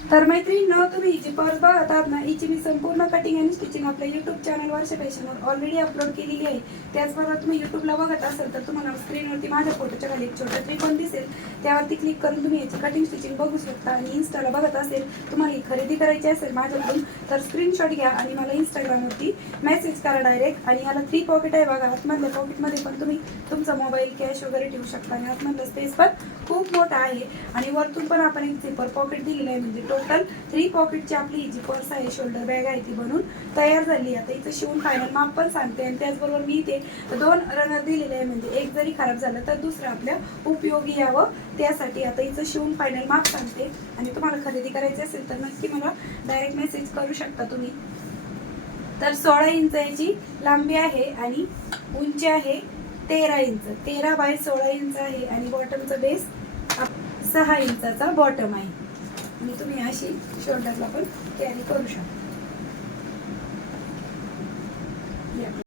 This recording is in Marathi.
तर मैत्रिणींनो, तुम्ही जी पर्स बघत आहात ना, हिची मी संपूर्ण कटिंग आणि स्टिचिंग आपल्या यूट्यूब चॅनल वर्षा फॅशनवर ऑलरेडी अपलोड केलेली आहे. त्याचबरोबर तुम्ही यूट्यूबला बघत असाल तर तुम्हाला स्क्रीनवरती माझ्या फोटोच्या खाली एक छोटा त्रिकोण दिसेल, त्यावरती क्लिक करून तुम्ही याची कटिंग स्टिचिंग बघू शकता. आणि इन्स्टाला बघत असेल, तुम्हाला ही खरेदी करायची असेल माझ्याकडून, तर स्क्रीनशॉट घ्या आणि मला इंस्टाग्रामवरती मेसेज करा डायरेक्ट. आणि याला 3 पॉकेट आहे बघा. आतमधल्या पॉकेटमध्ये पण तुम्ही तुमचा मोबाईल, कॅश वगैरे ठेवू शकता. आणि आतमधला स्पेस पण खूप मोठा आहे. आणि वरतून पण आपण एक झिपर पॉकेट दिलेलं आहे. म्हणजे टोटल 3 पॉकेटची आपली ही जी पर्स आहे, शोल्डर बॅग आहे, ती बनून तयार झाली. आता इथं शिवून फायनल माप पण सांगते. आणि त्याचबरोबर मी इथे 2 रनर दिलेले आहे, म्हणजे एक जरी खराब झालं तर दुसरं आपल्या उपयोगी यावं त्यासाठी. आता इथं शिवून फायनल माप सांगते. आणि तुम्हाला खरेदी करायची असेल तर नक्की मला डायरेक्ट मेसेज करू शकता तुम्ही. तर 16 इंच याची लांबी आहे आणि उंची आहे 13 इंच. 13 बाय 16 इंच आहे. आणि बॉटमचा बेस 6 इंचाचा बॉटम आहे. आणि तुम्ही अशी शोल्डरला पण कॅरी करू शकता.